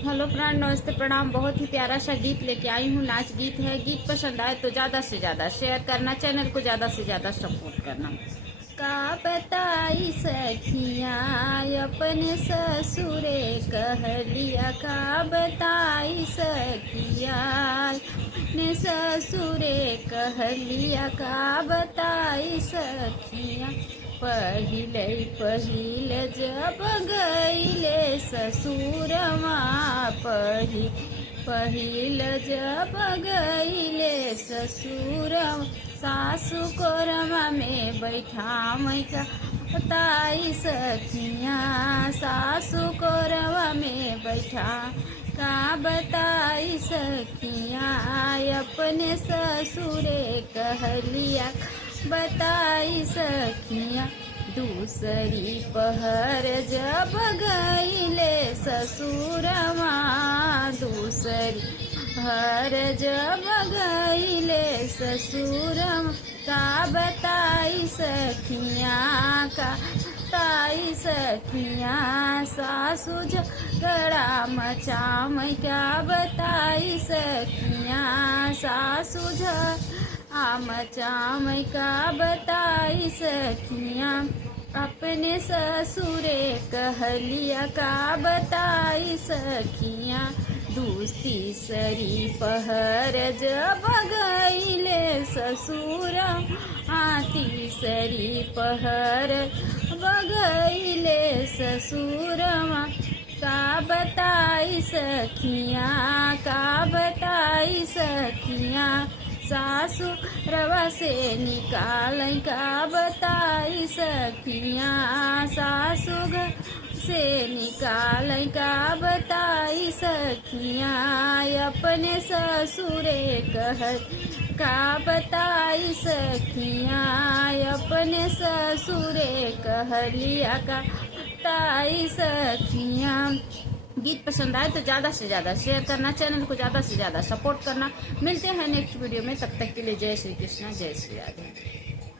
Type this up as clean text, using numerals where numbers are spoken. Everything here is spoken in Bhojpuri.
हेलो फ्रेंड, नमस्ते, प्रणाम। बहुत ही प्यारा सा गीत लेके आई हूँ। नाच गीत है। गीत पसंद आए तो ज्यादा से ज्यादा शेयर करना, चैनल को ज्यादा से ज्यादा सपोर्ट करना। का बताई सखिया अपने ससुरे कहलिया, का बताई सखिया अपने ससुरे कहलिया, का बताई सखिया। पहिले पहिले जब गईले ससुरमा, पहिल जब गईले ससुरमा, सासु कोरमा में बैठा मैका बताई सखिया, सासु कोरमा में बैठा का बताई सखिया अपने ससुरे कहलिया, बताई सखिया। दूसरी पहर जब गईले ससुरमा, दूसरी पहर जब गईले ससुरमा, का बताई सखिया, का बताई सखिया। सासु झगड़ा मचाम, क्या बताई सखिया, सासु मचाम, का बताई सखिया। अपने ससुरे कहलिया, का बताई सखिया। तीसरी पहर जब गईले ससुरा, तीसरी पहर गईले ससुरमा, का बताई सखिया, का बताई सखिया। सासु रवा से निकाल, का बताई सखिया, सासु घर से निकाल, का बताई सखिया। अपने ससुरे कहल, का बताई सखिया, अपने ससुरे कहलिया, का बताई सखिया। गीत पसंद आए तो ज़्यादा से ज़्यादा शेयर करना, चैनल को ज़्यादा से ज़्यादा सपोर्ट करना। मिलते हैं नेक्स्ट वीडियो में, तब तक के लिए जय श्री कृष्णा, जय श्री राधे।